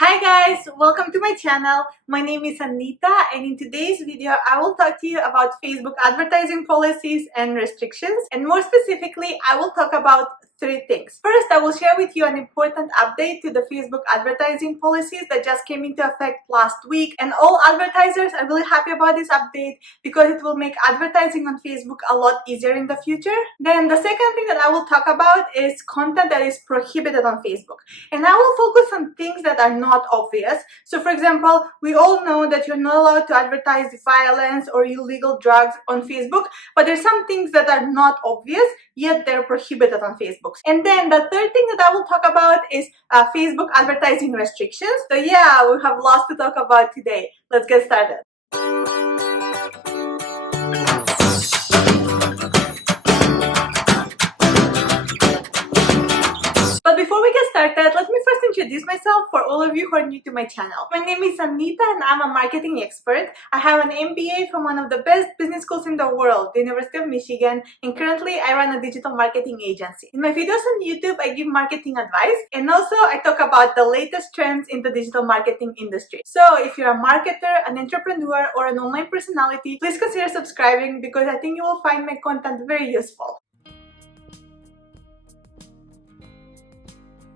Hi guys, welcome to my channel. My name is Anita and in today's video I will talk to you about Facebook advertising policies and restrictions, and more specifically I will talk about three things. First, I will share with you an important update to the Facebook advertising policies that just came into effect last week, and all advertisers are really happy about this update because it will make advertising on Facebook a lot easier in the future. Then the second thing that I will talk about is content that is prohibited on Facebook, and I will focus on things that are not obvious. So for example, we all know that you're not allowed to advertise violence or illegal drugs on Facebook, but there's some things that are not obvious, yet they're prohibited on Facebook. And then the third thing that I will talk about is Facebook advertising restrictions. So yeah, we have lots to talk about today. Let's get started. But before we get started, let me first introduce myself for all of you who are new to my channel. My name is Anita and I'm a marketing expert. I have an MBA from one of the best business schools in the world, the University of Michigan, and currently I run a digital marketing agency. In my videos on YouTube, I give marketing advice and also I talk about the latest trends in the digital marketing industry. So if you're a marketer, an entrepreneur, or an online personality, please consider subscribing because I think you will find my content very useful.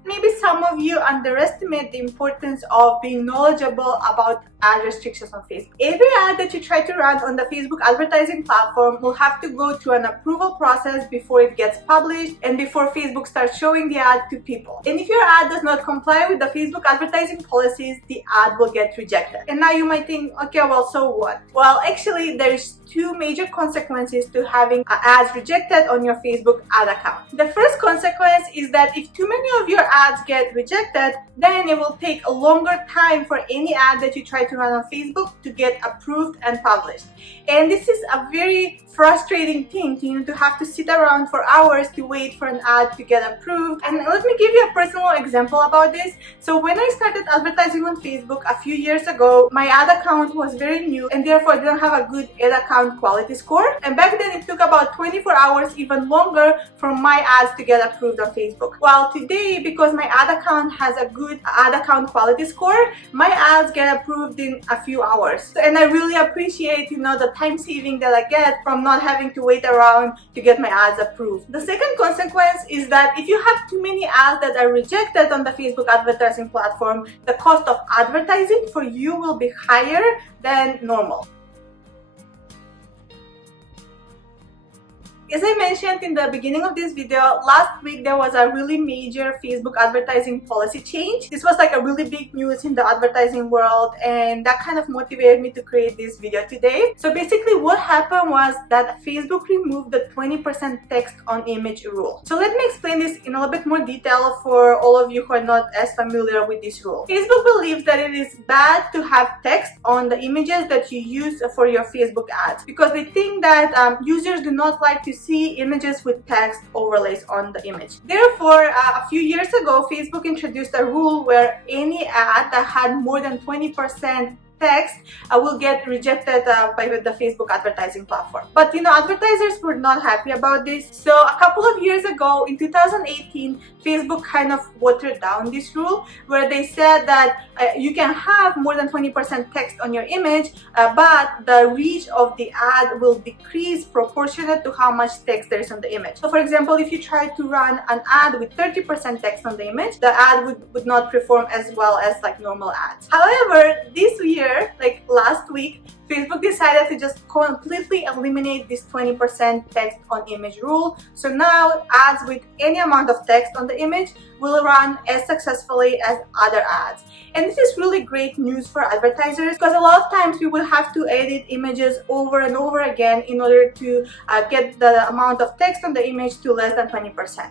Maybe some of you underestimate the importance of being knowledgeable about ad restrictions on Facebook. Every ad that you try to run on the Facebook advertising platform will have to go through an approval process before it gets published and before Facebook starts showing the ad to people. And if your ad does not comply with the Facebook advertising policies, the ad will get rejected. And now you might think, okay, well, so what? Well, actually, there's two major consequences to having ads rejected on your Facebook ad account. The first consequence is that if too many of your ads get rejected, then it will take a longer time for any ad that you try to run on Facebook to get approved and published. And this is a very frustrating thing, to have to sit around for hours to wait for an ad to get approved. And let me give you a personal example about this. So when I started advertising on Facebook a few years ago, my ad account was very new and therefore I didn't have a good ad account quality score. And back then it took about 24 hours, even longer, for my ads to get approved on Facebook. While today, because my ad account has a good ad account quality score, my ads get approved in a few hours. And I really appreciate, the time saving that I get from not having to wait around to get my ads approved. The second consequence is that if you have too many ads that are rejected on the Facebook advertising platform, the cost of advertising for you will be higher than normal. As I mentioned in the beginning of this video, last week there was a really major Facebook advertising policy change. This was like a really big news in the advertising world, and that kind of motivated me to create this video today. So basically what happened was that Facebook removed the 20% text on image rule. So let me explain this in a little bit more detail for all of you who are not as familiar with this rule. Facebook believes that it is bad to have text on the images that you use for your Facebook ads because they think that users do not like to see images with text overlays on the image. Therefore, a few years ago, Facebook introduced a rule where any ad that had more than 20% text will get rejected by the Facebook advertising platform. But advertisers were not happy about this. So a couple of years ago, in 2018, Facebook kind of watered down this rule where they said that you can have more than 20% text on your image, but the reach of the ad will decrease proportionate to how much text there is on the image. So for example, if you try to run an ad with 30% text on the image, the ad would not perform as well as like normal ads. However, this year, like last week, Facebook decided to just completely eliminate this 20% text on image rule. So now ads with any amount of text on the image will run as successfully as other ads. And this is really great news for advertisers because a lot of times we will have to edit images over and over again in order to get the amount of text on the image to less than 20%.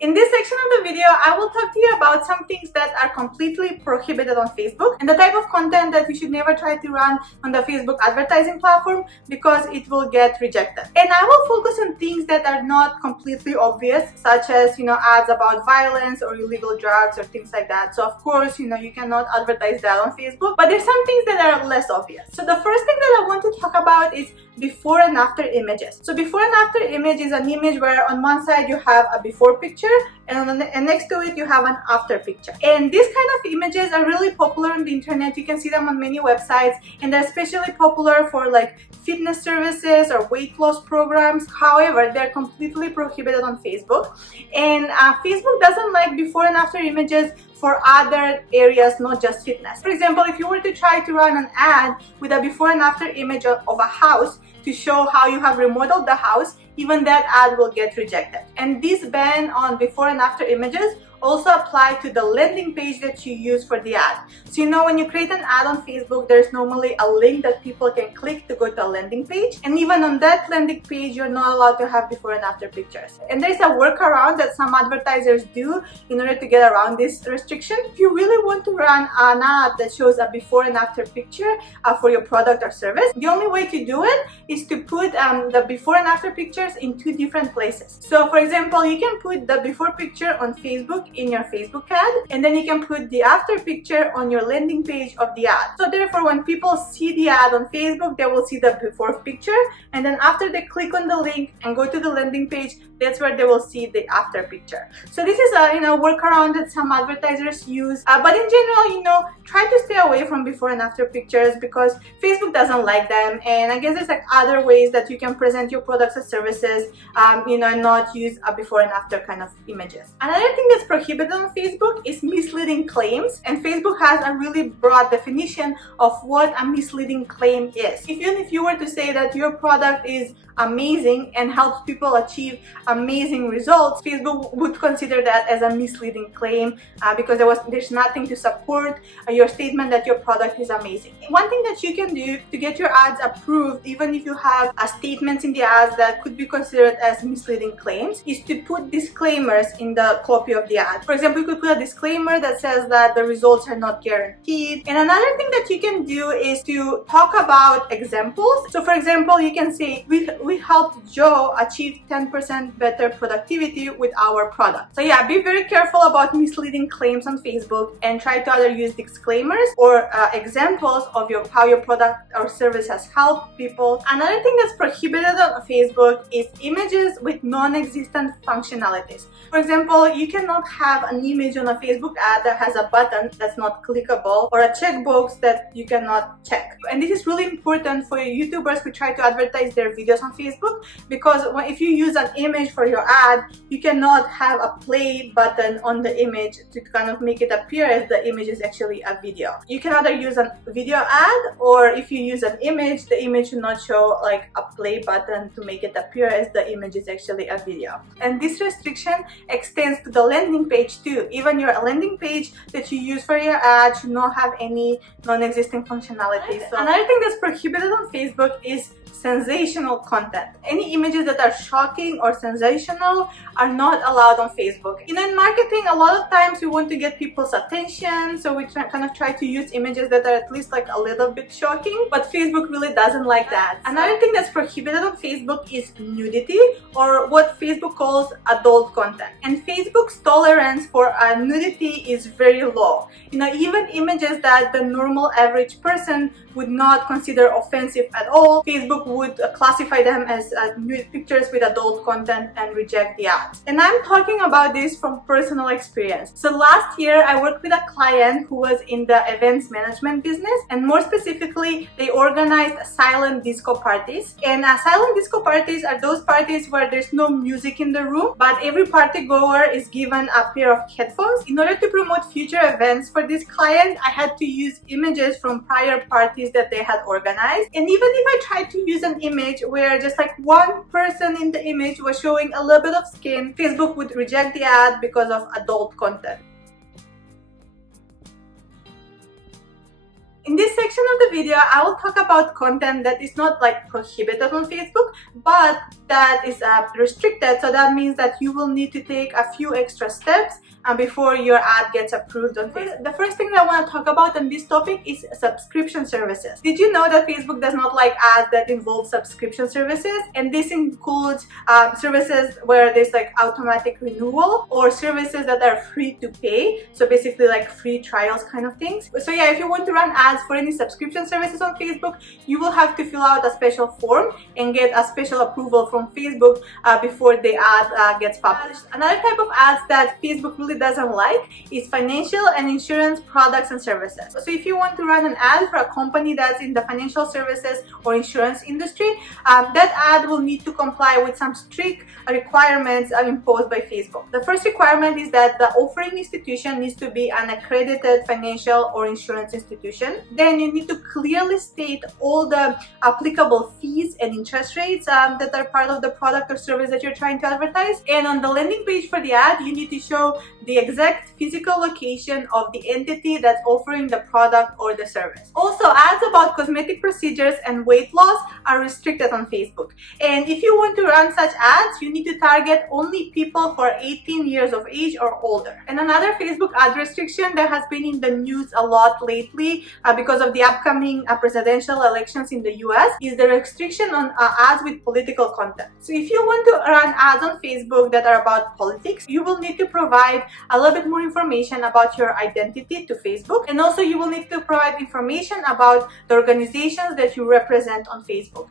In this section of the video, I will talk to you about some things that are completely prohibited on Facebook and the type of content that you should never try to run on the Facebook advertising platform because it will get rejected. And I will focus on things that are not completely obvious, such as, ads about violence or illegal drugs or things like that. So of course, you cannot advertise that on Facebook, but there's some things that are less obvious. So the first thing that I want to talk about is before and after images. So before and after image is an image where on one side you have a before picture and next to it you have an after picture. And these kind of images are really popular on the internet. You can see them on many websites, and they're especially popular for like fitness services or weight loss programs. However, they're completely prohibited on Facebook, and Facebook doesn't like before and after images for other areas, not just fitness. For example, if you were to try to run an ad with a before and after image of a house to show how you have remodeled the house, even that ad will get rejected. And this ban on before and after images also apply to the landing page that you use for the ad. So you know, when you create an ad on Facebook, there's normally a link that people can click to go to a landing page, and even on that landing page you're not allowed to have before and after pictures. And there's a workaround that some advertisers do in order to get around this restriction. If you really want to run an ad that shows a before and after picture for your product or service, the only way to do it is to put the before and after pictures in two different places. So for example, you can put the before picture on Facebook in your Facebook ad, and then you can put the after picture on your landing page of the ad. So therefore, when people see the ad on Facebook, they will see the before picture, and then after they click on the link and go to the landing page, that's where they will see the after picture. So this is a workaround that some advertisers use, but in general, try to stay away from before and after pictures because Facebook doesn't like them. And I guess there's like other ways that you can present your products and services, and not use a before and after kind of images. Another thing that's prohibited on Facebook is misleading claims, and Facebook has a really broad definition of what a misleading claim is. Even if you were to say that your product is amazing and helps people achieve amazing results, Facebook would consider that as a misleading claim because there's nothing to support your statement that your product is amazing. One thing that you can do to get your ads approved, even if you have statements in the ads that could be considered as misleading claims, is to put disclaimers in the copy of the ad. For example, you could put a disclaimer that says that the results are not guaranteed. And another thing that you can do is to talk about examples. So for example, you can say, we helped Joe achieve 10% better productivity with our product. So yeah, be very careful about misleading claims on Facebook, and try to either use disclaimers or examples of how your product or service has helped people. Another thing that's prohibited on Facebook is images with non-existent functionalities. For example, you cannot have an image on a Facebook ad that has a button that's not clickable or a checkbox that you cannot check. And this is really important for YouTubers who try to advertise their videos on Facebook, because if you use an image for your ad, you cannot have a play button on the image to kind of make it appear as the image is actually a video. You can either use a video ad, or if you use an image, the image should not show like a play button to make it appear as the image is actually a video. And this restriction extends to the landing page too. Even your landing page that you use for your ad should not have any non-existing functionality. So another thing that's prohibited on Facebook is sensational content. Any images that are shocking or sensational are not allowed on Facebook. In marketing, a lot of times we want to get people's attention, so we kind of try to use images that are at least like a little bit shocking, but Facebook really doesn't like that. Another thing that's prohibited on Facebook is nudity, or what Facebook calls adult content. And Facebook's tolerance for nudity is very low. Even images that the normal average person would not consider offensive at all, Facebook would classify them as nude pictures with adult content and reject the ads. And I'm talking about this from personal experience. So last year, I worked with a client who was in the events management business, and more specifically, they organized silent disco parties. And silent disco parties are those parties where there's no music in the room, but every party goer is given a pair of headphones. In order to promote future events for this client, I had to use images from prior parties that they had organized. And even if I tried to use an image where just like one person in the image was showing a little bit of skin, Facebook would reject the ad because of adult content. In this section of the video, I will talk about content that is not like prohibited on Facebook, but that is restricted. So that means that you will need to take a few extra steps before your ad gets approved on Facebook. The first thing that I want to talk about on this topic is subscription services. Did you know that Facebook does not like ads that involve subscription services? And this includes services where there's like automatic renewal, or services that are free to pay. So basically like free trials kind of things. So yeah, if you want to run ads ads for any subscription services on Facebook, you will have to fill out a special form and get a special approval from Facebook before the ad gets published. Another type of ads that Facebook really doesn't like is financial and insurance products and services. So if you want to run an ad for a company that's in the financial services or insurance industry, that ad will need to comply with some strict requirements imposed by Facebook. The first requirement is that the offering institution needs to be an accredited financial or insurance institution. Then you need to clearly state all the applicable fees and interest rates that are part of the product or service that you're trying to advertise. And on the landing page for the ad, you need to show the exact physical location of the entity that's offering the product or the service. Also, ads about cosmetic procedures and weight loss are restricted on Facebook. And if you want to run such ads, you need to target only people who are 18 years of age or older. And another Facebook ad restriction that has been in the news a lot lately because of the upcoming presidential elections in the US is the restriction on ads with political content. So if you want to run ads on Facebook that are about politics, you will need to provide a little bit more information about your identity to Facebook, and also you will need to provide information about the organizations that you represent on Facebook.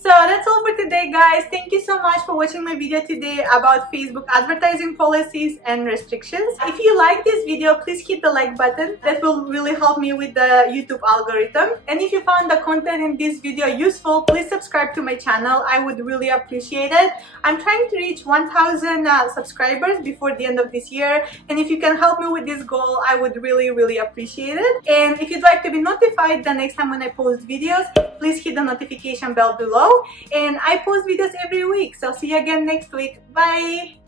So that's all for today, guys. Thank you so much for watching my video today about Facebook advertising policies and restrictions. If you like this video, please hit the like button. That will really help me with the YouTube algorithm. And if you found the content in this video useful, please subscribe to my channel. I would really appreciate it. I'm trying to reach 1,000 subscribers before the end of this year. And if you can help me with this goal, I would really appreciate it. And if you'd like to be notified the next time when I post videos, please hit the notification bell below. And I post videos every week, so see you again next week. Bye!